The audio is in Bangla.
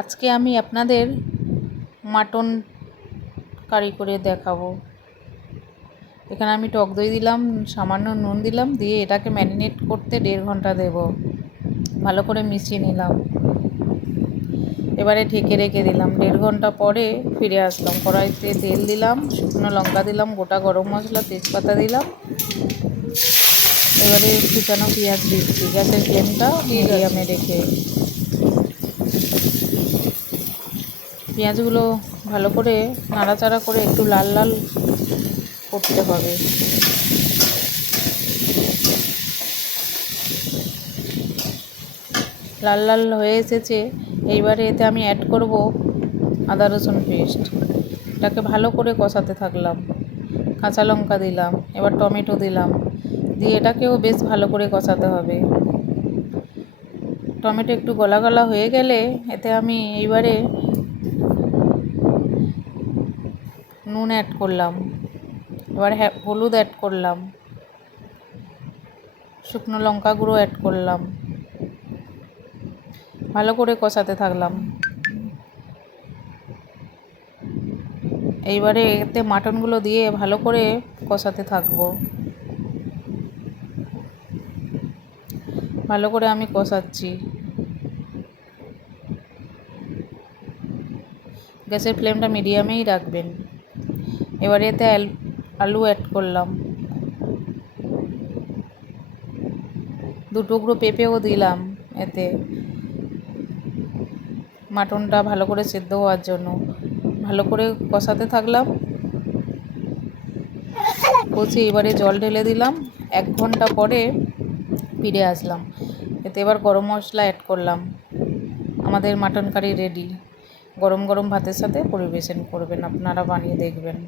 আজকে আমি আপনাদের মাটন কারি করে দেখাবো। এখানে আমি টক দই দিলাম, সামান্য নুন দিলাম, দিয়ে এটাকে ম্যারিনেট করতে 1.5 ঘন্টা দেব। ভালো করে মিশিয়ে নিলাম, এবারে ঢেকে রেখে দিলাম। 1.5 ঘন্টা পরে ফিরে আসলাম। কড়াইতে তেল দিলাম, শুকনো লঙ্কা দিলাম, গোটা গরম মশলা, তেজপাতা দিলাম। এবারে কুচানো পেঁয়াজ দিচ্ছি। গ্যাসের ফ্লেমটা মিডিয়ামে রেখে পেঁয়াজগুলো ভালো করে নাড়াচাড়া করে একটু লাল লাল করতে হবে। লাল লাল হয়ে এসেছে। এইবারে এতে আমি অ্যাড করব আদা রসুন পেস্ট। এটাকে ভালো করে কষাতে থাকলাম। কাঁচা লঙ্কা দিলাম, এবার টমেটো দিলাম, দিয়ে এটাকেও বেশ ভালো করে কষাতে হবে। টমেটো একটু গলা গলা হয়ে গেলে এতে আমি এইবারে নুন অ্যাড করলাম, এবার হলুদ অ্যাড করলাম, শুকনো লঙ্কা গুঁড়ো অ্যাড করলাম, ভালো করে কষাতে থাকলাম। এইবারে এতে মাটনগুলো দিয়ে ভালো করে কষাতে থাকবো। ভালো করে আমি কষাচ্ছি। গ্যাসের ফ্লেমটা মিডিয়ামেই রাখবেন। এবারে এতে আলু অ্যাড করলাম, 2 টুকরো পেঁপেও দিলাম এতে, মাটনটা ভালো করে সেদ্ধ হওয়ার জন্য। ভালো করে কষাতে থাকলাম, কষিয়ে এবারে জল ঢেলে দিলাম। 1 ঘন্টা পরে ফিরে আসলাম। এতে এবার গরম মশলা অ্যাড করলাম। আমাদের মাটন কারি রেডি। গরম গরম ভাতের সাথে পরিবেশন করবেন, আপনারা বানিয়ে দেখবেন।